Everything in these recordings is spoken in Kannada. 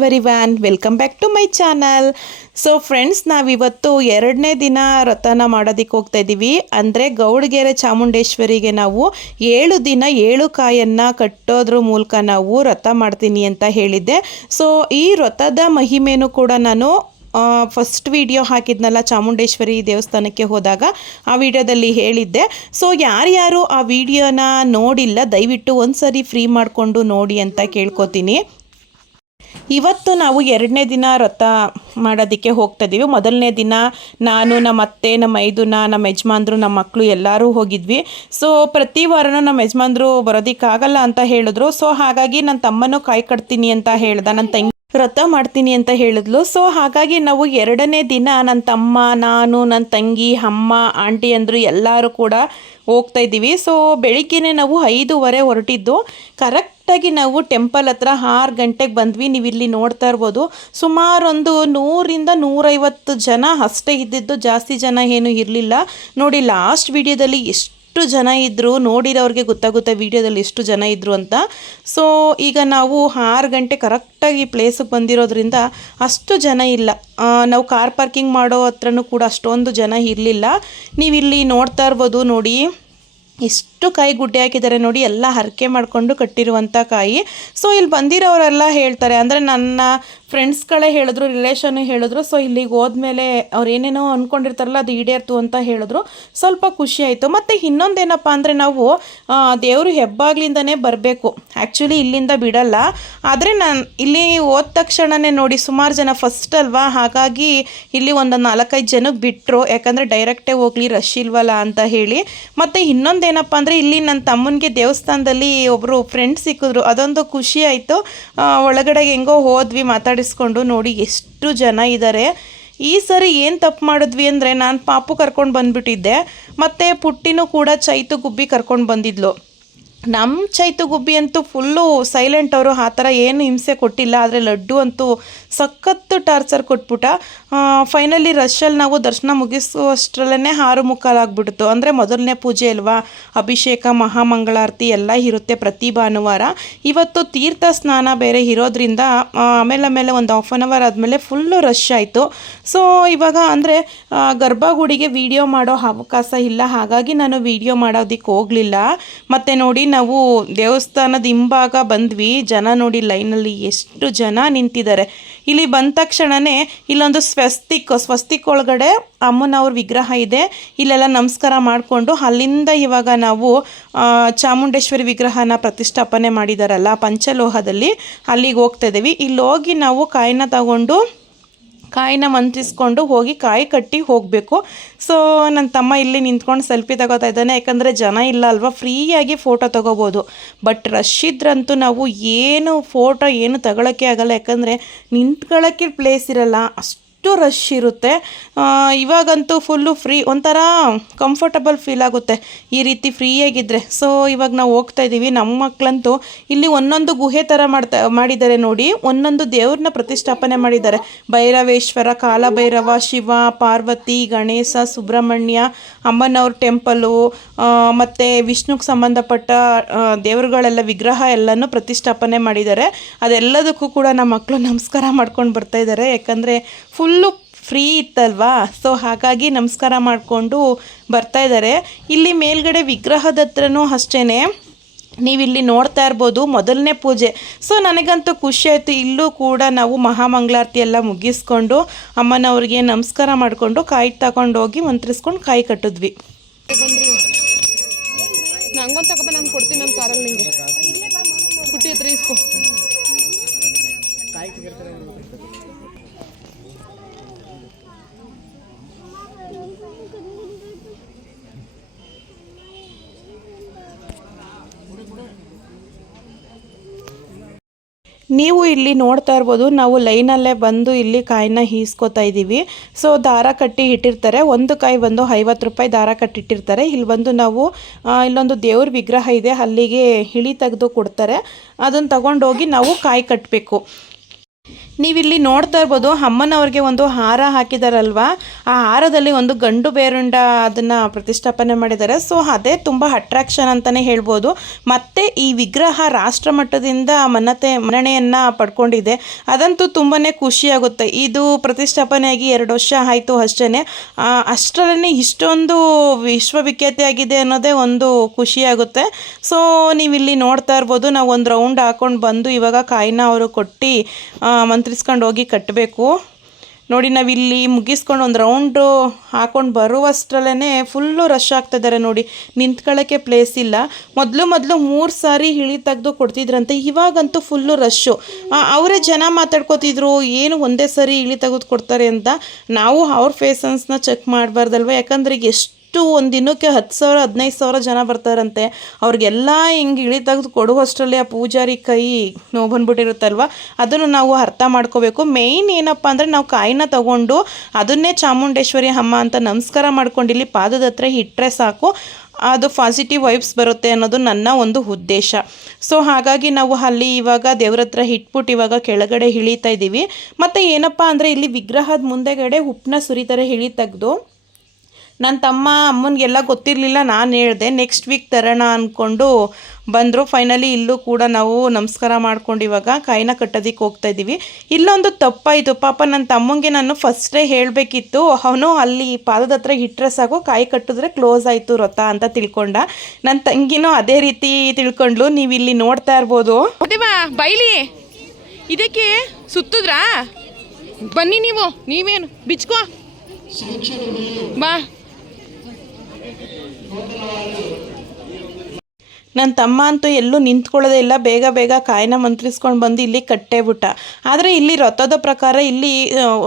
Everyone welcome back to my channel so friends ನಾವಿವತ್ತು ಎರಡನೇ ದಿನ ರಥನ ಮಾಡೋದಕ್ಕೆ ಹೋಗ್ತಾ ಇದ್ದೀವಿ ಅಂದರೆ ಗೌಡಗೆರೆ ಚಾಮುಂಡೇಶ್ವರಿಗೆ ನಾವು ಏಳು ದಿನ ಏಳು ಕಾಯನ್ನು ಕಟ್ಟೋದ್ರ ಮೂಲಕ ನಾವು ರಥ ಮಾಡ್ತೀನಿ ಅಂತ ಹೇಳಿದ್ದೆ. ಸೊ ಈ ರಥದ ಮಹಿಮೆಯೂ ಕೂಡ ನಾನು ಫಸ್ಟ್ ವಿಡಿಯೋ ಹಾಕಿದ್ನಲ್ಲ ಚಾಮುಂಡೇಶ್ವರಿ ದೇವಸ್ಥಾನಕ್ಕೆ ಹೋದಾಗ ಆ ವಿಡಿಯೋದಲ್ಲಿ ಹೇಳಿದ್ದೆ. ಸೊ ಯಾರ್ಯಾರು ಆ ವಿಡಿಯೋನ ನೋಡಿಲ್ಲ, ದಯವಿಟ್ಟು ಒಂದ್ಸರಿ ಫ್ರೀ ಮಾಡಿಕೊಂಡು ನೋಡಿ ಅಂತ ಕೇಳ್ಕೊತೀನಿ. ಇವತ್ತು ನಾವು ಎರಡನೇ ದಿನ ರಥ ಮಾಡೋದಕ್ಕೆ ಹೋಗ್ತಾ ಇದ್ದೀವಿ ಮೊದಲನೇ ದಿನ ನಾನು, ನಮ್ಮ ಅತ್ತೆ, ನಮ್ಮ ಐದುನ, ನಮ್ಮ ಯಜಮಾನ್ರು, ನಮ್ಮ ಮಕ್ಕಳು ಎಲ್ಲರೂ ಹೋಗಿದ್ವಿ. ಸೊ ಪ್ರತಿ ವಾರನೂ ನಮ್ಮ ಯಜಮಾನ್ರು ಬರೋದಕ್ಕಾಗಲ್ಲ ಅಂತ ಹೇಳಿದ್ರು. ಸೊ ಹಾಗಾಗಿ ನನ್ನ ತಮ್ಮನೂ ಕಾಯಿ ಕಟ್ತೀನಿ ಅಂತ ಹೇಳ್ದ, ನನ್ನ ತಂಗಿ ವ್ರತ ಮಾಡ್ತೀನಿ ಅಂತ ಹೇಳಿದ್ಲು. ಸೊ ಹಾಗಾಗಿ ನಾವು ಎರಡನೇ ದಿನ ನನ್ನ ತಮ್ಮ, ನಾನು, ನನ್ನ ತಂಗಿ, ಅಮ್ಮ, ಆಂಟಿ ಅಂದರು ಎಲ್ಲರೂ ಕೂಡ ಹೋಗ್ತಾ ಇದ್ದೀವಿ ಸೊ ಬೆಳಿಗ್ಗೆನೇ ನಾವು ಐದೂವರೆ ಹೊರಟಿದ್ದು. ಕರೆಕ್ಟಾಗಿ ನಾವು ಟೆಂಪಲ್ ಹತ್ರ ಆರು ಗಂಟೆಗೆ ಬಂದ್ವಿ. ನೀವು ಇಲ್ಲಿ ನೋಡ್ತಾ ಇರ್ಬೋದು. ಸುಮಾರು ಒಂದು ನೂರಿಂದ ನೂರೈವತ್ತು ಜನ ಅಷ್ಟೇ ಇದ್ದಿದ್ದು. ಜಾಸ್ತಿ ಜನ ಏನು ಇರಲಿಲ್ಲ. ನೋಡಿ, ಲಾಸ್ಟ್ ವಿಡಿಯೋದಲ್ಲಿ ಎಷ್ಟು ಎಷ್ಟು ಜನ ಇದ್ದರು ನೋಡಿರೋರಿಗೆ ಗೊತ್ತಾಗುತ್ತೆ ವಿಡಿಯೋದಲ್ಲಿ ಎಷ್ಟು ಜನ ಇದ್ದರು ಅಂತ. ಸೊ ಈಗ ನಾವು ಆರು ಗಂಟೆ ಕರೆಕ್ಟಾಗಿ ಪ್ಲೇಸಿಗೆ ಬಂದಿರೋದ್ರಿಂದ ಅಷ್ಟು ಜನ ಇಲ್ಲ. ನಾವು ಕಾರ್ ಪಾರ್ಕಿಂಗ್ ಮಾಡೋ ಹತ್ರನೂ ಕೂಡ ಅಷ್ಟೊಂದು ಜನ ಇರಲಿಲ್ಲ. ನೀವು ಇಲ್ಲಿ ನೋಡ್ತಾ ಇರ್ಬೋದು. ನೋಡಿ ಎಷ್ಟು ಕಾಯಿ ಗುಡ್ಡೆ ಹಾಕಿದ್ದಾರೆ ನೋಡಿ, ಎಲ್ಲ ಹರಕೆ ಮಾಡಿಕೊಂಡು ಕಟ್ಟಿರುವಂಥ ಕಾಯಿ. ಸೊ ಇಲ್ಲಿ ಬಂದಿರೋರೆಲ್ಲ ಹೇಳ್ತಾರೆ. ಅಂದರೆ ನನ್ನ ಫ್ರೆಂಡ್ಸ್ಗಳೇ ಹೇಳಿದ್ರು ರಿಲೇಷನ್ ಹೇಳಿದ್ರು. ಸೊ ಇಲ್ಲಿಗೆ ಹೋದ್ಮೇಲೆ ಅವ್ರು ಏನೇನೋ ಅಂದ್ಕೊಂಡಿರ್ತಾರಲ್ಲ ಅದು ಈಡೇರ್ತು ಅಂತ ಹೇಳಿದ್ರು. ಸ್ವಲ್ಪ ಖುಷಿ ಆಯಿತು. ಮತ್ತು ಇನ್ನೊಂದೇನಪ್ಪ ಅಂದರೆ ನಾವು ದೇವರು ಹೆಬ್ಬಾಗ್ಲಿಂದನೇ ಬರಬೇಕು. ಆ್ಯಕ್ಚುಲಿ ಇಲ್ಲಿಂದ ಬಿಡಲ್ಲ. ಆದರೆ ನಾನು, ಇಲ್ಲಿ ಹೋದ ತಕ್ಷಣವೇ ನೋಡಿ, ಸುಮಾರು ಜನ ಫಸ್ಟ್ ಅಲ್ವಾ? ಹಾಗಾಗಿ ಇಲ್ಲಿ ಒಂದು ನಾಲ್ಕೈದು ಜನಕ್ಕೆ ಬಿಟ್ಟರು ಯಾಕಂದರೆ ಡೈರೆಕ್ಟೇ ಹೋಗ್ಲಿ ರಶ್ ಇಲ್ವಲ್ಲ ಅಂತ ಹೇಳಿ. ಮತ್ತು ಇನ್ನೊಂದೇನಪ್ಪ ಅಂದರೆ ಇಲ್ಲಿ ನನ್ನ ತಮ್ಮನಿಗೆ ದೇವಸ್ಥಾನದಲ್ಲಿ ಒಬ್ಬರು ಫ್ರೆಂಡ್ ಸಿಕ್ಕಿದ್ರು. ಅದೊಂದು ಖುಷಿ ಆಯಿತು. ಒಳಗಡೆ ಹೆಂಗೋ ಹೋದ್ವಿ, ಮಾತಾಡಿಸ್ಕೊಂಡು ನೋಡಿ ಎಷ್ಟು ಜನ ಇದ್ದಾರೆ ಈ ಸರಿ ಏನು ತಪ್ಪು ಮಾಡಿದ್ವಿ ಅಂದರೆ ನಾನು ಪಾಪು ಕರ್ಕೊಂಡು ಬಂದುಬಿಟ್ಟಿದ್ದೆ. ಮತ್ತು ಪುಟ್ಟಿನೂ ಕೂಡ ಚೈತು ಗುಬ್ಬಿ ಕರ್ಕೊಂಡು ಬಂದಿದ್ಲು. ನಮ್ಮ ಚೈತು ಗುಬ್ಬಿ ಅಂತೂ ಫುಲ್ಲು ಸೈಲೆಂಟ್ ಅವರು, ಆ ಥರ ಏನು ಹಿಂಸೆ ಕೊಟ್ಟಿಲ್ಲ. ಆದರೆ ಲಡ್ಡು ಅಂತೂ ಸಖತ್ತು ಟಾರ್ಚರ್ ಕೊಟ್ಬಿಟ್ಟ. ಫೈನಲಿ ರಶಲ್ಲಿ ನಾವು ದರ್ಶನ ಮುಗಿಸುವಷ್ಟರಲ್ಲೇ ಹಾರು ಮುಕ್ಕಾಲಾಗ್ಬಿಡ್ತು. ಅಂದರೆ ಮೊದಲನೇ ಪೂಜೆ ಅಲ್ವಾ? ಅಭಿಷೇಕ, ಮಹಾಮಂಗಳಾರತಿ ಎಲ್ಲ ಇರುತ್ತೆ ಪ್ರತಿ ಭಾನುವಾರ. ಇವತ್ತು ತೀರ್ಥ ಸ್ನಾನ ಬೇರೆ ಇರೋದ್ರಿಂದ ಆಮೇಲೆ ಆಮೇಲೆ ಒಂದು ಹಾಫ್ ಆನ್ ಅವರ್ ಆದಮೇಲೆ ಫುಲ್ಲು ರಶ್ ಆಯಿತು. ಸೊ ಇವಾಗ ಅಂದರೆ ಗರ್ಭಗುಡಿಗೆ ವಿಡಿಯೋ ಮಾಡೋ ಅವಕಾಶ ಇಲ್ಲ. ಹಾಗಾಗಿ ನಾನು ವಿಡಿಯೋ ಮಾಡೋದಕ್ಕೆ ಹೋಗಲಿಲ್ಲ. ಮತ್ತು ನೋಡಿ ನಾವು ದೇವಸ್ಥಾನದ ಹಿಂಭಾಗ ಬಂದ್ವಿ. ಜನ ನೋಡಿ ಲೈನಲ್ಲಿ ಎಷ್ಟು ಜನ ನಿಂತಿದ್ದಾರೆ. ಇಲ್ಲಿ ಬಂದ ತಕ್ಷಣವೇ ಇಲ್ಲೊಂದು ಸ್ವಸ್ತಿಕ್ ಸ್ವಸ್ತಿಕ್ ಒಳಗಡೆ ಅಮ್ಮನವ್ರ ವಿಗ್ರಹ ಇದೆ. ಇಲ್ಲೆಲ್ಲ ನಮಸ್ಕಾರ ಮಾಡಿಕೊಂಡು ಅಲ್ಲಿಂದ ಇವಾಗ ನಾವು ಚಾಮುಂಡೇಶ್ವರಿ ವಿಗ್ರಹನ ಪ್ರತಿಷ್ಠಾಪನೆ ಮಾಡಿದಾರಲ್ಲ ಪಂಚಲೋಹದಲ್ಲಿ ಅಲ್ಲಿಗೆ ಹೋಗ್ತಾ ಇದ್ದೀವಿ. ಇಲ್ಲಿ ಹೋಗಿ ನಾವು ಕಾಯಿನ ತಗೊಂಡು ಕಾಯಿನ ಮಂತ್ರಿಸ್ಕೊಂಡು ಹೋಗಿ ಕಾಯಿ ಕಟ್ಟಿ ಹೋಗಬೇಕು. ಸೊ ನನ್ನ ತಮ್ಮ ಇಲ್ಲಿ ನಿಂತ್ಕೊಂಡು ಸೆಲ್ಫಿ ತಗೋತಾ ಇದ್ದಾನೆ. ಯಾಕಂದರೆ ಜನ ಇಲ್ಲ ಅಲ್ವಾ? ಫ್ರೀಯಾಗಿ ಫೋಟೋ ತಗೋಬೋದು. ಬಟ್ ರಶ್ ಇದ್ರಂತೂ ನಾವು ಏನು ಫೋಟೋ ಏನು ತಗೊಳಕ್ಕೆ ಆಗಲ್ಲ. ಯಾಕಂದರೆ ನಿಂತ್ಕೊಳ್ಳೋಕ್ಕೆ ಪ್ಲೇಸ್ ಇರಲ್ಲ. ಅಷ್ಟು ರಶ್ ಇರುತ್ತೆ. ಇವಾಗಂತೂ ಫುಲ್ಲು ಫ್ರೀ ಒಂಥರ ಕಂಫರ್ಟಬಲ್ ಫೀಲ್ ಆಗುತ್ತೆ. ಈ ರೀತಿ ಫ್ರೀಯಾಗಿದ್ದರೆ ಸೊ ಇವಾಗ ನಾವು ಹೋಗ್ತಾ ಇದ್ದೀವಿ ನಮ್ಮ ಮಕ್ಕಳಂತೂ ಇಲ್ಲಿ ಒಂದೊಂದು ಗುಹೆ ಥರ ಮಾಡ್ತಾ, ಮಾಡಿದ್ದಾರೆ ನೋಡಿ. ಒಂದೊಂದು ದೇವ್ರನ್ನ ಪ್ರತಿಷ್ಠಾಪನೆ ಮಾಡಿದ್ದಾರೆ. ಭೈರವೇಶ್ವರ, ಕಾಲಭೈರವ, ಶಿವ, ಪಾರ್ವತಿ, ಗಣೇಶ, ಸುಬ್ರಹ್ಮಣ್ಯ ಅಮ್ಮನವ್ರ ಟೆಂಪಲು ಮತ್ತು ವಿಷ್ಣುಗೆ ಸಂಬಂಧಪಟ್ಟ ದೇವರುಗಳೆಲ್ಲ ವಿಗ್ರಹ ಎಲ್ಲನೂ ಪ್ರತಿಷ್ಠಾಪನೆ ಮಾಡಿದ್ದಾರೆ. ಅದೆಲ್ಲದಕ್ಕೂ ಕೂಡ ನಮ್ಮ ಮಕ್ಕಳು ನಮಸ್ಕಾರ ಮಾಡ್ಕೊಂಡು ಬರ್ತಾ ಇದ್ದಾರೆ. ಯಾಕಂದರೆ ಫುಲ್ಲು ಫ್ರೀ ಇತ್ತಲ್ವಾ? ಸೊ ಹಾಗಾಗಿ ನಮಸ್ಕಾರ ಮಾಡಿಕೊಂಡು ಬರ್ತಾ ಇದ್ದಾರೆ. ಇಲ್ಲಿ ಮೇಲ್ಗಡೆ ವಿಗ್ರಹದ ಹತ್ರನೂ ಅಷ್ಟೇ ನೀವಿಲ್ಲಿ ನೋಡ್ತಾ ಇರ್ಬೋದು ಮೊದಲನೇ ಪೂಜೆ. ಸೊ ನನಗಂತೂ ಖುಷಿ ಆಯಿತು. ಇಲ್ಲೂ ಕೂಡ ನಾವು ಮಹಾಮಂಗಳಾರತಿ ಎಲ್ಲ ಮುಗಿಸ್ಕೊಂಡು ಅಮ್ಮನವ್ರಿಗೆ ನಮಸ್ಕಾರ ಮಾಡಿಕೊಂಡು ಕಾಯಿ ತಗೊಂಡೋಗಿ ಮಂತ್ರಿಸ್ಕೊಂಡು ಕಾಯಿ ಕಟ್ಟಿದ್ವಿ. ನಂಗೊಂದು ತಗೋಬ, ನಾನು ಕೊಡ್ತೀನಿ ನಮ್ಮ ಕಾರಲ್ಲಿ ನಿಮಗೆ ಹುಟ್ಟಿ ಹತ್ರ ಇಸ್ಕೊ. ನೀವು ಇಲ್ಲಿ ನೋಡ್ತಾ ಇರ್ಬೋದು, ನಾವು ಲೈನಲ್ಲೇ ಬಂದು ಇಲ್ಲಿ ಕಾಯಿನ ಹೀಸ್ಕೋತಾ ಇದ್ದೀವಿ. ಸೊ ದಾರ ಕಟ್ಟಿ ಇಟ್ಟಿರ್ತಾರೆ. ಒಂದು ಕಾಯಿ ಬಂದು ಐವತ್ತು ರೂಪಾಯಿ ದಾರ ಕಟ್ಟಿಟ್ಟಿರ್ತಾರೆ. ಇಲ್ಲಿ ಬಂದು ನಾವು ಇಲ್ಲೊಂದು ದೇವ್ರ ವಿಗ್ರಹ ಇದೆ. ಅಲ್ಲಿಗೆ ಹಿಳಿ ತೆಗೆದು ಕೊಡ್ತಾರೆ. ಅದನ್ನು ತಗೊಂಡೋಗಿ ನಾವು ಕಾಯಿ ಕಟ್ಟಬೇಕು ನೀವಿಲ್ಲಿ ನೋಡ್ತಾ ಇರ್ಬೋದು, ಅಮ್ಮನವ್ರಿಗೆ ಒಂದು ಹಾರ ಹಾಕಿದಾರಲ್ವಾ? ಆ ಹಾರದಲ್ಲಿ ಒಂದು ಗಂಡು ಬೇರುಂಡ ಅದನ್ನು ಪ್ರತಿಷ್ಠಾಪನೆ ಮಾಡಿದ್ದಾರೆ ಸೊ ಅದೇ ತುಂಬ ಅಟ್ರಾಕ್ಷನ್ ಅಂತಲೇ ಹೇಳ್ಬೋದು. ಮತ್ತು ಈ ವಿಗ್ರಹ ರಾಷ್ಟ್ರ ಮಟ್ಟದಿಂದ ಮನ್ನತೆ ಮನ್ನಣೆಯನ್ನು ಪಡ್ಕೊಂಡಿದೆ. ಅದಂತೂ ತುಂಬಾ ಖುಷಿಯಾಗುತ್ತೆ. ಇದು ಪ್ರತಿಷ್ಠಾಪನೆಯಾಗಿ ಎರಡು ವರ್ಷ ಆಯಿತು ಅಷ್ಟೇ ಅಷ್ಟರಲ್ಲೇ ಇಷ್ಟೊಂದು ವಿಶ್ವವಿಖ್ಯಾತಿಯಾಗಿದೆ ಅನ್ನೋದೇ ಒಂದು ಖುಷಿಯಾಗುತ್ತೆ. ಸೊ ನೀವಿಲ್ಲಿ ನೋಡ್ತಾ ಇರ್ಬೋದು ನಾವು ಒಂದು ರೌಂಡ್ ಹಾಕೊಂಡು ಬಂದು ಇವಾಗ ಕಾಯಿನ ಅವರು ಕೊಟ್ಟು ಮಂತ್ರಿಸ್ಕೊಂಡು ಹೋಗಿ ಕಟ್ಟಬೇಕು ನೋಡಿ, ನಾವಿಲ್ಲಿ ಮುಗಿಸ್ಕೊಂಡು ಒಂದು ರೌಂಡು ಹಾಕೊಂಡು ಬರುವಷ್ಟರಲ್ಲೇ ಫುಲ್ಲು ರಶ್ ಆಗ್ತಿದ್ದಾರೆ ನೋಡಿ. ನಿಂತ್ಕೊಳ್ಳೋಕ್ಕೆ ಪ್ಲೇಸ್ ಇಲ್ಲ. ಮೊದಲು ಮೊದಲು ಮೂರು ಸಾರಿ ಇಳಿ ತೆಗೆದು ಕೊಡ್ತಿದ್ರಂತೆ, ಇವಾಗಂತೂ ಫುಲ್ಲು ರಶ್ಶು ಅವರೇ ಜನ ಮಾತಾಡ್ಕೋತಿದ್ರು, ಏನು ಒಂದೇ ಸಾರಿ ಇಳಿ ತೆಗೆದು ಕೊಡ್ತಾರೆ ಅಂತ. ನಾವು ಅವ್ರ ಫೇಸನ್ಸ್ನ ಚೆಕ್ ಮಾಡಬಾರ್ದಲ್ವ? ಯಾಕಂದ್ರೆ ಈಗ ಎಷ್ಟು ಒಂದು ದಿನಕ್ಕೆ ಹತ್ತು ಸಾವಿರ, ಹದಿನೈದು ಸಾವಿರ ಜನ ಬರ್ತಾರಂತೆ. ಅವ್ರಿಗೆಲ್ಲ ಹಿಂಗೆ ಇಳಿ ತೆಗೆದು ಕೊಡುವಷ್ಟರಲ್ಲಿ ಆ ಪೂಜಾರಿ ಕೈ ನೋವು ಬಂದ್ಬಿಟ್ಟಿರುತ್ತಲ್ವ? ಅದನ್ನು ನಾವು ಅರ್ಥ ಮಾಡ್ಕೋಬೇಕು. ಮೇಯ್ನ್ ಏನಪ್ಪ ಅಂದರೆ ನಾವು ಕಾಯಿನ ತಗೊಂಡು ಅದನ್ನೇ ಚಾಮುಂಡೇಶ್ವರಿ ಅಮ್ಮ ಅಂತ ನಮಸ್ಕಾರ ಮಾಡ್ಕೊಂಡು ಇಲ್ಲಿ ಪಾದದ ಹತ್ರ ಇಟ್ಟರೆ ಸಾಕು. ಅದು ಪಾಸಿಟಿವ್ ವೈಬ್ಸ್ ಬರುತ್ತೆ ಅನ್ನೋದು ನನ್ನ ಒಂದು ಉದ್ದೇಶ. ಸೊ ಹಾಗಾಗಿ ನಾವು ಅಲ್ಲಿ ಇವಾಗ ದೇವ್ರ ಹತ್ರ ಇಟ್ಬಿಟ್ಟು ಇವಾಗ ಕೆಳಗಡೆ ಇಳಿತಾ ಇದ್ದೀವಿ ಮತ್ತು ಏನಪ್ಪ ಅಂದರೆ ಇಲ್ಲಿ ವಿಗ್ರಹದ ಮುಂದೆಗಡೆ ಉಪ್ಪನ್ನ ಸುರಿತಾರೆ, ಇಳಿ ತೆಗೆದು. ನನ್ನ ತಮ್ಮ ಅಮ್ಮನಿಗೆಲ್ಲ ಗೊತ್ತಿರಲಿಲ್ಲ, ನಾನು ಹೇಳಿದೆ ನೆಕ್ಸ್ಟ್ ವೀಕ್ ತರೋಣ ಅಂದ್ಕೊಂಡು ಬಂದರು. ಫೈನಲಿ ಇಲ್ಲೂ ಕೂಡ ನಾವು ನಮಸ್ಕಾರ ಮಾಡ್ಕೊಂಡು ಇವಾಗ ಕಾಯಿನ ಕಟ್ಟೋದಕ್ಕೆ ಹೋಗ್ತಾ ಇದ್ದೀವಿ. ಇಲ್ಲೊಂದು ತಪ್ಪಾಯಿತು. ಪಾಪ ನನ್ನ ತಮ್ಮಂಗೆ ನಾನು ಫಸ್ಟೇ ಹೇಳಬೇಕಿತ್ತು. ಅವನು ಅಲ್ಲಿ ಪಾದದ ಹತ್ರ ಇಟ್ಟರೆ ಸಾಕು, ಕಾಯಿ ಕಟ್ಟಿದ್ರೆ ಕ್ಲೋಸ್ ಆಯಿತು ವ್ರತ ಅಂತ ತಿಳ್ಕೊಂಡ. ನನ್ನ ತಂಗಿನೂ ಅದೇ ರೀತಿ ತಿಳ್ಕೊಂಡ್ಲು ನೀವು ಇಲ್ಲಿ ನೋಡ್ತಾ ಇರ್ಬೋದು. ಬೈಲಿ. ಇದಕ್ಕೆ ಸುತ್ತದ್ರಾ? ಬನ್ನಿ ನೀವು, ನೀವೇನು, ಬಿಚ್ಕೋ. ಬಾ. ನನ್ನ ತಮ್ಮ ಅಂತೂ ಎಲ್ಲೂ ನಿಂತ್ಕೊಳ್ಳೋದೇ ಇಲ್ಲ. ಬೇಗ ಬೇಗ ಕಾಯಿನ ಮಂತ್ರಿಸ್ಕೊಂಡು ಬಂದು ಇಲ್ಲಿ ಕಟ್ಟೇಬಿಟ್ಟ ಆದರೆ ಇಲ್ಲಿ ರಥದ ಪ್ರಕಾರ ಇಲ್ಲಿ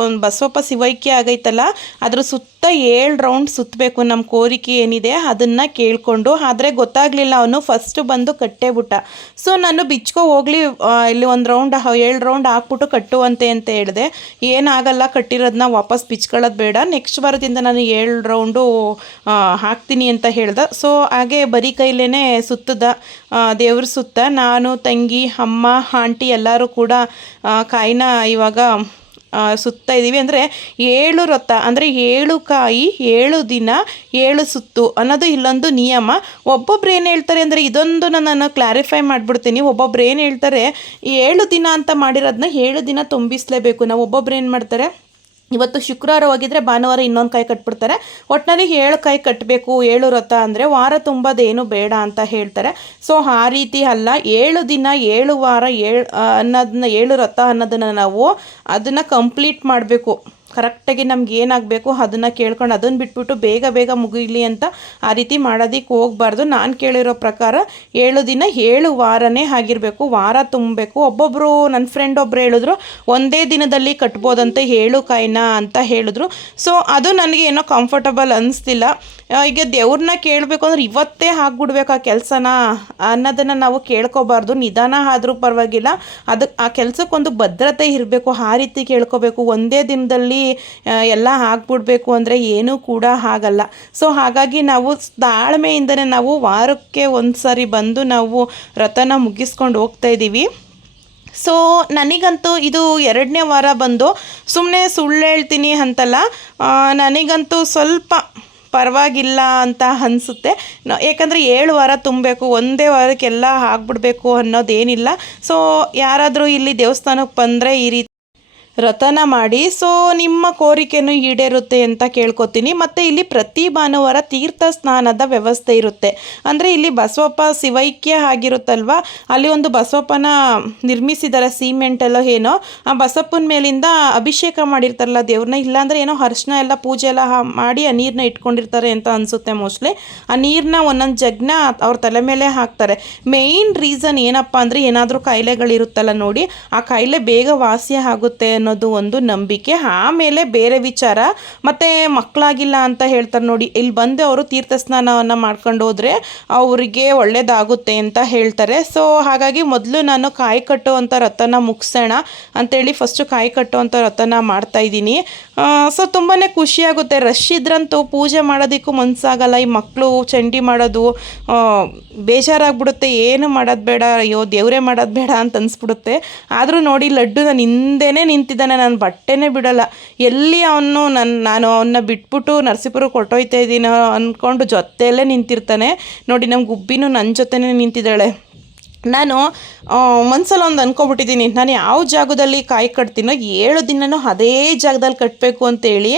ಒಂದು ಬಸವಪ್ಪ ಶಿವೈಕ್ಯ ಆಗೈತಲ್ಲ, ಅದ್ರ ಸುತ್ತ ಏಳು ರೌಂಡ್ ಸುತ್ತಬೇಕು ನಮ್ಮ ಕೋರಿಕೆ ಏನಿದೆ ಅದನ್ನು ಕೇಳಿಕೊಂಡು, ಆದರೆ ಗೊತ್ತಾಗಲಿಲ್ಲ ಅವನು. ಫಸ್ಟ್ ಬಂದು ಕಟ್ಟೇಬಿಟ್ಟ ಸೊ ನಾನು ಬಿಚ್ಕೊ ಹೋಗ್ಲಿ ಇಲ್ಲಿ ಒಂದು ರೌಂಡ್ ಏಳು ರೌಂಡ್ ಹಾಕ್ಬಿಟ್ಟು ಕಟ್ಟುವಂತೆ ಅಂತ ಹೇಳಿದೆ. ಏನಾಗಲ್ಲ ಕಟ್ಟಿರೋದನ್ನ ವಾಪಸ್ ಬಿಚ್ಕೊಳ್ಳೋದು ಬೇಡ. ನೆಕ್ಸ್ಟ್ ವಾರದಿಂದ ನಾನು ಏಳು ರೌಂಡು ಹಾಕ್ತೀನಿ ಅಂತ ಹೇಳ್ದೆ. ಸೊ ಹಾಗೆ ಬರೀ ಕೈಲೇ ಸುತ್ತದ. ದೇವ್ರ ಸುತ್ತ. ನಾನು, ತಂಗಿ, ಅಮ್ಮ, ಆಂಟಿ ಎಲ್ಲರೂ ಕೂಡ ಕಾಯಿನ ಇವಾಗ ಸುತ್ತಾ ಇದ್ದೀವಿ ಅಂದರೆ ಏಳು ರಥ, ಅಂದರೆ ಏಳು ಕಾಯಿ, ಏಳು ದಿನ, ಏಳು ಸುತ್ತು ಅನ್ನೋದು ಇಲ್ಲೊಂದು ನಿಯಮ. ಒಬ್ಬೊಬ್ರು ಏನು ಹೇಳ್ತಾರೆ ಅಂದರೆ ಇದೊಂದು ನಾನು ಕ್ಲಾರಿಫೈ ಮಾಡಿಬಿಡ್ತೀನಿ. ಒಬ್ಬೊಬ್ರು ಏನು ಹೇಳ್ತಾರೆ, ಏಳು ದಿನ ಅಂತ ಮಾಡಿರೋದನ್ನ ಏಳು ದಿನ ತುಂಬಿಸಲೇಬೇಕು. ನಾವು ಒಬ್ಬೊಬ್ರು ಏನು ಮಾಡ್ತಾರೆ ಇವತ್ತು ಶುಕ್ರವಾರ ಹೋಗಿದ್ರೆ ಭಾನುವಾರ ಇನ್ನೊಂದು ಕೈ ಕಟ್ಬಿಡ್ತಾರೆ. ಒಟ್ಟಿನಲ್ಲಿ ಏಳು ಕೈ ಕಟ್ಟಬೇಕು ಏಳು ವ್ರತ ಅಂದರೆ ವಾರ ತುಂಬೋದೇನು ಬೇಡ ಅಂತ ಹೇಳ್ತಾರೆ. ಸೊ ಆ ರೀತಿ ಅಲ್ಲ, ಏಳು ದಿನ, ಏಳು ವಾರ, ಏಳು ಅನ್ನೋದನ್ನ ಏಳು ವ್ರತ ಅನ್ನೋದನ್ನು ನಾವು ಅದನ್ನು ಕಂಪ್ಲೀಟ್ ಮಾಡಬೇಕು. ಕರೆಕ್ಟಾಗಿ ನಮ್ಗೆ ಏನಾಗಬೇಕು ಅದನ್ನು ಕೇಳ್ಕೊಂಡು ಅದನ್ನು ಬಿಟ್ಬಿಟ್ಟು ಬೇಗ ಬೇಗ ಮುಗಿಲಿ ಅಂತ ಆ ರೀತಿ ಮಾಡೋದಕ್ಕೆ ಹೋಗಬಾರ್ದು. ನಾನು ಕೇಳಿರೋ ಪ್ರಕಾರ ಏಳು ದಿನ ಏಳು ವಾರನೇ ಆಗಿರಬೇಕು. ವಾರ ತುಂಬಬೇಕು. ಒಬ್ಬೊಬ್ಬರು ನನ್ನ ಫ್ರೆಂಡ್ ಒಬ್ಬರು ಹೇಳಿದ್ರು, ಒಂದೇ ದಿನದಲ್ಲಿ ಕಟ್ಬೋದಂತ ಏಳು ಕಾಯಿನ ಅಂತ ಹೇಳಿದ್ರು. ಸೊ ಅದು ನನಗೆ ಏನೋ ಕಂಫರ್ಟಬಲ್ ಅನಿಸ್ತಿಲ್ಲ. ಈಗ ದೇವ್ರನ್ನ ಕೇಳಬೇಕು ಅಂದ್ರೆ ಇವತ್ತೇ ಹಾಕ್ಬಿಡ್ಬೇಕು ಆ ಕೆಲಸನ ಅನ್ನೋದನ್ನು ನಾವು ಕೇಳ್ಕೋಬಾರ್ದು. ನಿಧಾನ ಆದರೂ ಪರವಾಗಿಲ್ಲ. ಅದಕ್ಕೆ ಆ ಕೆಲಸಕ್ಕೊಂದು ಭದ್ರತೆ ಇರಬೇಕು. ಆ ರೀತಿ ಕೇಳ್ಕೋಬೇಕು. ಒಂದೇ ದಿನದಲ್ಲಿ ಎಲ್ಲ ಹಾಕ್ಬಿಡ್ಬೇಕು ಅಂದರೆ ಏನೂ ಕೂಡ ಆಗಲ್ಲ. ಸೊ ಹಾಗಾಗಿ ನಾವು ತಾಳ್ಮೆಯಿಂದನೇ ನಾವು ವಾರಕ್ಕೆ ಒಂದು ಸಾರಿ ಬಂದು ನಾವು ರಥನ ಮುಗಿಸ್ಕೊಂಡು ಹೋಗ್ತಾ ಇದ್ದೀವಿ. ಸೊ ನನಗಂತೂ ಇದು ಎರಡನೇ ವಾರ ಬಂದು ಸುಮ್ಮನೆ ಸುಳ್ಳು ಹೇಳ್ತೀನಿ ಅಂತಲ್ಲ. ನನಗಂತೂ ಸ್ವಲ್ಪ ಪರವಾಗಿಲ್ಲ ಅಂತ ಅನಿಸುತ್ತೆ. ಯಾಕಂದರೆ ಏಳು ವಾರ ತುಂಬಬೇಕು, ಒಂದೇ ವಾರಕ್ಕೆಲ್ಲ ಆಗ್ಬಿಡ್ಬೇಕು ಅನ್ನೋದೇನಿಲ್ಲ. ಸೊ ಯಾರಾದರೂ ಇಲ್ಲಿ ದೇವಸ್ಥಾನಕ್ಕೆ ಬಂದರೆ ಈ ರೀತಿ ರಥನ ಮಾಡಿ, ಸೊ, ನಿಮ್ಮ ಕೋರಿಕೆನೂ ಈಡೇರುತ್ತೆ ಅಂತ ಕೇಳ್ಕೊತೀನಿ. ಮತ್ತು ಇಲ್ಲಿ ಪ್ರತಿ ಭಾನುವಾರ ತೀರ್ಥ ಸ್ನಾನದ ವ್ಯವಸ್ಥೆ ಇರುತ್ತೆ. ಅಂದರೆ ಇಲ್ಲಿ ಬಸವಪ್ಪ ಶಿವೈಕ್ಯ ಆಗಿರುತ್ತಲ್ವ? ಅಲ್ಲಿ ಒಂದು ಬಸವಪ್ಪನ ನಿರ್ಮಿಸಿದ್ದಾರೆ ಸಿಮೆಂಟಲ್ಲೋ ಏನೋ. ಆ ಬಸಪ್ಪನ ಮೇಲಿಂದ ಅಭಿಷೇಕ ಮಾಡಿರ್ತಾರಲ್ಲ ದೇವ್ರನ್ನ. ಇಲ್ಲಾಂದರೆ ಏನೋ ಅರ್ಶಿನ ಎಲ್ಲ, ಪೂಜೆ ಎಲ್ಲ ಮಾಡಿ ಆ ನೀರನ್ನ ಇಟ್ಕೊಂಡಿರ್ತಾರೆ ಅಂತ ಅನಿಸುತ್ತೆ ಮೋಸ್ಟ್ಲಿ ಆ ನೀರನ್ನ ಒಂದೊಂದು ಜಗ್ನ ಅವ್ರ ತಲೆ ಮೇಲೆ ಹಾಕ್ತಾರೆ. ಮೇಯ್ನ್ ರೀಸನ್ ಏನಪ್ಪ ಅಂದರೆ ಏನಾದರೂ ಕಾಯಿಲೆಗಳಿರುತ್ತಲ್ಲ ನೋಡಿ, ಆ ಕಾಯಿಲೆ ಬೇಗ ವಾಸಿ ಆಗುತ್ತೆ ಅನ್ನೋದು ಒಂದು ನಂಬಿಕೆ. ಆಮೇಲೆ ಬೇರೆ ವಿಚಾರ, ಮತ್ತು ಮಕ್ಕಳಾಗಿಲ್ಲ ಅಂತ ಹೇಳ್ತಾರೆ ನೋಡಿ, ಇಲ್ಲಿ ಬಂದು ಅವರು ತೀರ್ಥ ಸ್ನಾನವನ್ನು ಮಾಡ್ಕೊಂಡು ಹೋದರೆ ಅವರಿಗೆ ಒಳ್ಳೆಯದಾಗುತ್ತೆ ಅಂತ ಹೇಳ್ತಾರೆ. ಸೊ ಹಾಗಾಗಿ ಮೊದಲು ನಾನು ಕಾಯಿ ಕಟ್ಟುವಂಥ ರಥನ ಮುಗಿಸೋಣ ಅಂತೇಳಿ ಫಸ್ಟು ಕಾಯಿ ಕಟ್ಟುವಂಥ ರಥನ ಮಾಡ್ತಾ ಇದ್ದೀನಿ. ಸೊ ತುಂಬಾ ಖುಷಿಯಾಗುತ್ತೆ. ರಶ್ ಇದ್ರಂತೂ ಪೂಜೆ ಮಾಡೋದಕ್ಕೂ ಮನಸ್ಸಾಗಲ್ಲ ಈ ಮಕ್ಕಳು ಚಂಡಿ ಮಾಡೋದು ಬೇಜಾರಾಗ್ಬಿಡುತ್ತೆ. ಏನು ಮಾಡೋದು ಬೇಡ, ಅಯ್ಯೋ, ದೇವರೇ ಮಾಡೋದು ಬೇಡ ಅಂತ ಅನಿಸ್ಬಿಡುತ್ತೆ. ಆದರೂ ನೋಡಿ, ಲಡ್ಡು ನಾನು ಹಿಂದೆನೇ ನಿಂತಿದ್ದೆ ನಿಂತಿದ್ದಾನೆ ನನ್ನ ಬಟ್ಟೆನೇ ಬಿಡಲ್ಲ. ಎಲ್ಲಿ ಅವನು ನನ್ನ ನಾನು ಅವನ್ನ ಬಿಟ್ಬಿಟ್ಟು ನರಸೀಪುರಕ್ಕೆ ಹೊರಟೋಯ್ತಾ ಇದ್ದೀನೋ ಅಂದ್ಕೊಂಡು ಜೊತೆಯಲ್ಲೇ ನಿಂತಿರ್ತಾನೆ. ನೋಡಿ ನಮ್ಮ ಗುಬ್ಬಿನೂ ನನ್ನ ಜೊತೆನೇ ನಿಂತಿದ್ದಾಳೆ. ನಾನು ಒಂದ್ಸಲ ಒಂದು ಅನ್ಕೊಬಿಟ್ಟಿದ್ದೀನಿ ನಾನು ಯಾವ ಜಾಗದಲ್ಲಿ ಕಾಯಿ ಕಟ್ತೀನೋ ಏಳು ದಿನನೂ ಅದೇ ಜಾಗದಲ್ಲಿ ಕಟ್ಟಬೇಕು ಅಂತೇಳಿ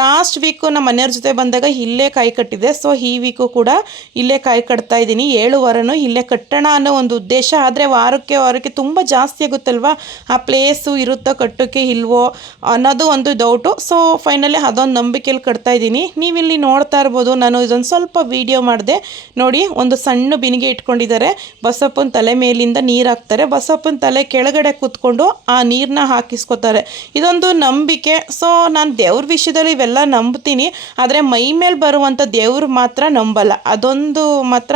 ಲಾಸ್ಟ್ ವೀಕು ನಮ್ಮ ಮನೆಯವ್ರ ಜೊತೆ ಬಂದಾಗ ಇಲ್ಲೇ ಕಾಯಿ ಕಟ್ಟಿದೆ ಸೊ ಈ ವೀಕು ಕೂಡ ಇಲ್ಲೇ ಕಾಯಿ ಕಟ್ತಾ ಇದ್ದೀನಿ, ಏಳು ವಾರನೂ ಇಲ್ಲೇ ಕಟ್ಟೋಣ ಅನ್ನೋ ಒಂದು ಉದ್ದೇಶ, ಆದರೆ ವಾರಕ್ಕೆ ವಾರಕ್ಕೆ ತುಂಬ ಜಾಸ್ತಿ ಆಗುತ್ತಲ್ವಾ? ಆ ಪ್ಲೇಸು ಇರುತ್ತೋ ಕಟ್ಟೋಕ್ಕೆ ಇಲ್ವೋ ಅನ್ನೋದು ಒಂದು ಡೌಟು ಸೊ ಫೈನಲಿ ಅದೊಂದು ನಂಬಿಕೆಯಲ್ಲಿ ಕಟ್ತಾ ಇದ್ದೀನಿ. ನೀವಿಲ್ಲಿ ನೋಡ್ತಾ ಇರ್ಬೋದು, ನಾನು ಇದೊಂದು ಸ್ವಲ್ಪ ವೀಡಿಯೋ ಮಾಡಿದೆ, ನೋಡಿ, ಒಂದು ಸಣ್ಣ ಬಿನಿಗೆ ಇಟ್ಕೊಂಡಿದ್ದಾರೆ ಬಸಪ್ಪನ ತಲೆ ಮೇಲಿಂದ ನೀರು ಹಾಕ್ತಾರೆ. ಬಸಪ್ಪನ ತಲೆ ಕೆಳಗಡೆ ಕೂತ್ಕೊಂಡು ಆ ನೀರನ್ನ ಹಾಕಿಸ್ಕೊತಾರೆ. ಇದೊಂದು ನಂಬಿಕೆ. ಸೊ ನಾನು ದೇವ್ರ ವಿಷಯದಲ್ಲಿ ಇವೆಲ್ಲ ನಂಬ್ತೀನಿ. ಆದರೆ ಮೈ ಮೇಲೆ ಬರುವಂಥ ದೇವ್ರು ಮಾತ್ರ ನಂಬಲ್ಲ. ಅದೊಂದು ಮಾತ್ರ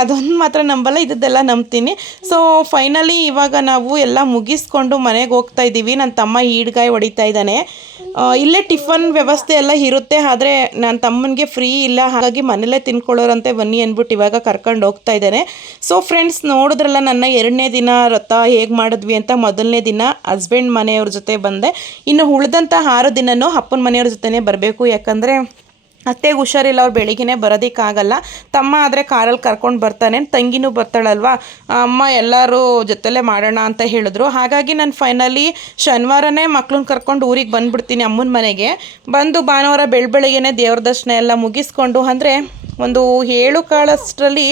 ಅದೊಂದು ಮಾತ್ರ ನಂಬಲ್ಲ. ಇದ್ದೆಲ್ಲ ನಂಬ್ತೀನಿ. ಸೊ ಫೈನಲಿ ಇವಾಗ ನಾವು ಎಲ್ಲ ಮುಗಿಸ್ಕೊಂಡು ಮನೆಗೆ ಹೋಗ್ತಾ ಇದ್ದೀವಿ ನನ್ನ ತಮ್ಮ ಈಡ್ಗಾಯಿ ಹೊಡಿತಾ ಇದ್ದಾನೆ. ಇಲ್ಲೇ ಟಿಫನ್ ವ್ಯವಸ್ಥೆ ಎಲ್ಲ ಇರುತ್ತೆ, ಆದರೆ ನನ್ನ ತಮ್ಮನಿಗೆ ಫ್ರೀ ಇಲ್ಲ, ಹಾಗಾಗಿ ಮನೇಲೇ ತಿನ್ಕೊಳ್ಳೋರಂತೆ ಬನ್ನಿ ಅಂದ್ಬಿಟ್ಟು ಇವಾಗ ಕರ್ಕೊಂಡು ಹೋಗ್ತಾ ಇದ್ದಾನೆ. ಸೊ ಫ್ರೆಂಡ್ಸ್ ನೋಡಿದ್ರಲ್ಲ ನನ್ನ ಎರಡನೇ ದಿನ ರಥ ಹೇಗೆ ಮಾಡಿದ್ವಿ ಅಂತ ಮೊದಲನೇ ದಿನ ಹಸ್ಬೆಂಡ್ ಮನೆಯವ್ರ ಜೊತೆ ಬಂದೆ. ಇನ್ನು ಉಳಿದಂಥ ಆರು ದಿನವೂ ಅಪ್ಪನ ಮನೆಯವ್ರ ಜೊತೆನೇ ಬರಬೇಕು, ಯಾಕಂದರೆ ಅತ್ತೆಗೆ ಹುಷಾರಿಲ್ಲ, ಅವ್ರು ಬೆಳಿಗ್ಗೆನೇ ಬರೋದಕ್ಕಾಗಲ್ಲ. ತಮ್ಮ ಆದರೆ ಕಾರಲ್ಲಿ ಕರ್ಕೊಂಡು ಬರ್ತಾನೆ, ತಂಗಿನೂ ಬರ್ತಾಳಲ್ವಾ? ಅಮ್ಮ ಎಲ್ಲರೂ ಜೊತೆಲೇ ಮಾಡೋಣ ಅಂತ ಹೇಳಿದ್ರು. ಹಾಗಾಗಿ ನಾನು ಫೈನಲಿ ಶನಿವಾರನೇ ಮಕ್ಳನ್ನ ಕರ್ಕೊಂಡು ಊರಿಗೆ ಬಂದುಬಿಡ್ತೀನಿ ಅಮ್ಮನ ಮನೆಗೆ. ಬಂದು ಭಾನುವಾರ ಬೆಳ ಬೆಳಗ್ಗೆನೇ ದೇವ್ರ ದರ್ಶನ ಎಲ್ಲ ಮುಗಿಸ್ಕೊಂಡು, ಅಂದರೆ ಒಂದು ಏಳು ಕಾಳಷ್ಟರಲ್ಲಿ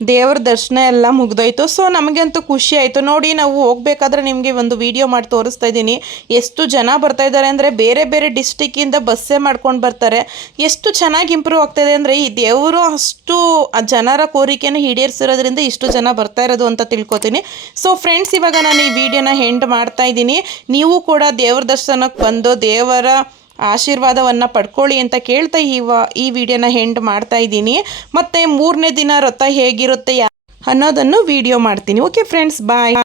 ದೇವ್ರ ದರ್ಶನ ಎಲ್ಲ ಮುಗ್ದೋಯ್ತು. ಸೊ ನಮಗಂತೂ ಖುಷಿ ಆಯಿತು. ನೋಡಿ, ನಾವು ಹೋಗ್ಬೇಕಾದ್ರೆ ನಿಮಗೆ ಒಂದು ವಿಡಿಯೋ ಮಾಡಿ ತೋರಿಸ್ತಾ ಇದ್ದೀನಿ. ಎಷ್ಟು ಜನ ಬರ್ತಾ ಇದ್ದಾರೆ ಅಂದರೆ ಬೇರೆ ಬೇರೆ ಡಿಸ್ಟಿಕ್ಕಿಂದ ಬಸ್ಸೇ ಮಾಡ್ಕೊಂಡು ಬರ್ತಾರೆ. ಎಷ್ಟು ಚೆನ್ನಾಗಿ ಇಂಪ್ರೂವ್ ಆಗ್ತಾಯಿದೆ ಅಂದರೆ ಈ ದೇವರು ಅಷ್ಟು ಜನರ ಕೋರಿಕೆಯನ್ನು ಈಡೇರಿಸಿರೋದ್ರಿಂದ ಇಷ್ಟು ಜನ ಬರ್ತಾ ಇರೋದು ಅಂತ ತಿಳ್ಕೊತೀನಿ. ಸೊ ಫ್ರೆಂಡ್ಸ್ ಇವಾಗ ನಾನು ಈ ವಿಡಿಯೋನ ಹೆಂಡ್ ಮಾಡ್ತಾ ಇದ್ದೀನಿ. ನೀವು ಕೂಡ ದೇವ್ರ ದರ್ಶನಕ್ಕೆ ಬಂದು ದೇವರ ಆಶೀರ್ವಾದವನ್ನು ಪಡ್ಕೊಳ್ಳಿ ಅಂತ ಕೇಳ್ತಾ ಈ ಈ ವಿಡಿಯೋನ ಹೆಂಡ್ ಮಾಡ್ತಾ ಇದ್ದೀನಿ. ಮತ್ತು ಮೂರನೇ ದಿನ ವ್ರತ ಹೇಗಿರುತ್ತೆ ಅನ್ನೋದನ್ನು ವಿಡಿಯೋ ಮಾಡ್ತೀನಿ. Okay friends bye